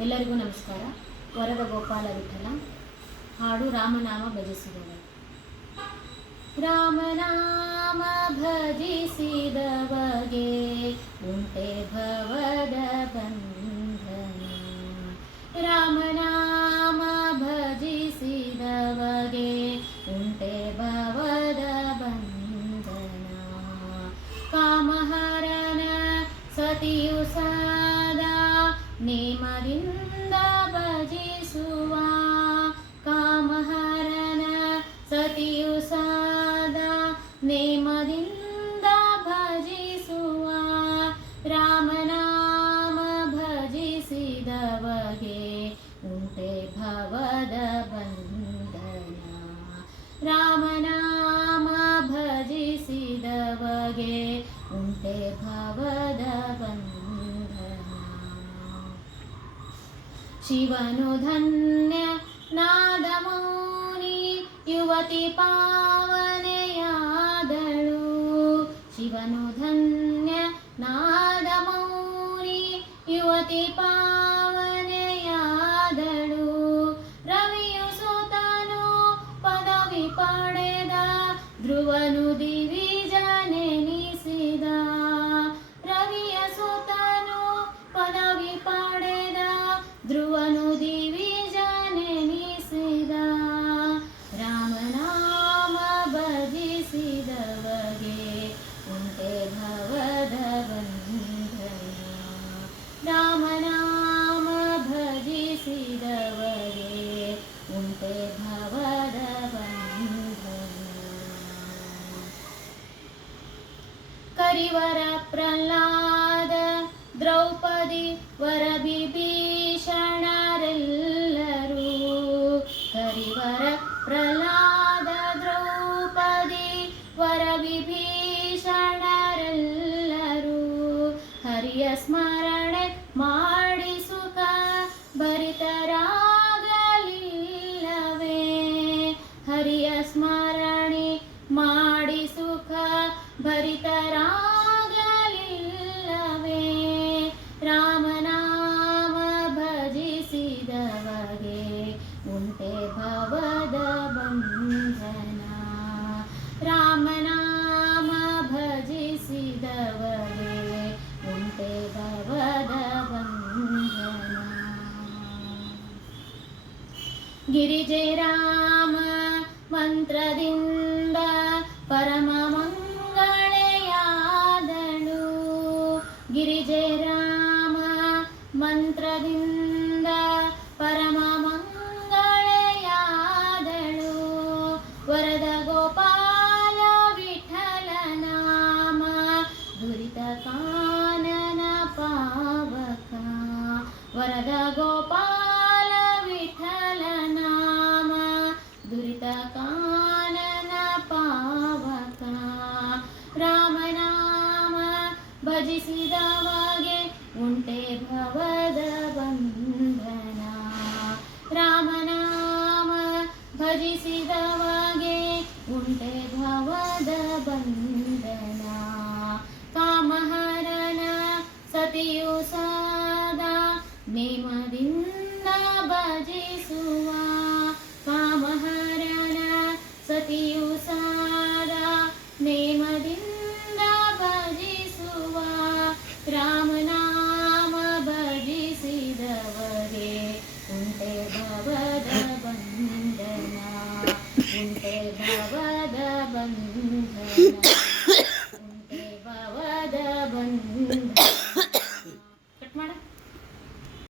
ಎಲ್ಲರಿಗೂ ನಮಸ್ಕಾರ. ವರದ ಗೋಪಾಲ ವಿಠಲ. ಹಾಡು ರಾಮನಾಮ ಭಜಿಸಿದವರು. ರಾಮನಾಮ ಭಜಿಸಿದವಗೆ ಉಂಟೆ ಭವದ ಬಂಧನ. ರಾಮನಾಮ ಭಜಿಸಿದವಗೆ ಉಂಟೆ ಭವದ ಬಂಧನ. ಕಾಮಹರನ ಸತಿಯು ನೇಮದಿಂದ ಭಜಿಸುವ ಕಾಮಹರನ ಸತಿಯು ಸದಾ ನೇಮದಿಂದ ಭಜಿಸುವ ರಾಮನಾಮ ಭಜಿಸಿದವಗೆ ಉಂಟೆ ಭವದ ಬಂಧನ ರಾಮನಾಮ ಭಜಿಸಿದವಗೆ ಉಂಟೆ ಭವದ ಶಿವನು ಧನ್ಯ ನಾದಮೌನಿ ಯುವತಿ ಪಾವನೆಯಾದಳು. ಶಿವನು ಧನ್ಯ ನಾದಮೌನಿ ಯುವತಿ ಪಾವನೆಯಾದಳು ಕರಿವರ ಪ್ರಹ್ಲಾದ ದ್ರೌಪದಿ ವರ ವಿಭೀಷಣರೆಲ್ಲರೂ ಹರಿವರ ಪ್ರಹ್ಲಾದ ದ್ರೌಪದಿ ವರ ವಿಭೀಷಣರೆಲ್ಲರೂ ಹರಿಯ ಸ್ಮರಣೆ ಮಾಡಿ ಸುಖ ಭರಿತರಾಗಲಿಲ್ಲವೇ. ಹರಿಯ ಸ್ಮರಣೆ ಮಾಡಿ ಸುಖ ಭರಿತರಾಗಲಿಲ್ಲವೇ ಭಜಿಸಿದವಗೆ ಉಂಟೆ ಭವದ ಬಂಧನ. ರಾಮನಾಮ ಭಜಿಸಿದವಗೆ ಉಂಟೆ ಭವದ ಬಂಧನ. ಗಿರಿಜೆ ರಾಮ ಮಂತ್ರದಿಂದ ಪರಮ ಮಂಗಳೆಯಾದಳು ಗಿರಿಜೆ वरद गोपाल विठलनाम दुरितकालन पावक। रामनाम भजसि ನೇಮದಿಂದ ಭಜಿಸುವ ಕಾಮಹರನ ಸತಿಯು ಸದಾ. ನೇಮದಿಂದ ಭಜಿಸುವ ರಾಮನಾಮ ಭಜಿಸಿದವರೇ. ಉಂಟೆ ಭವದ ಬಂಧನ, ಉಂಟೆ ಭವದ ಬಂಧನ.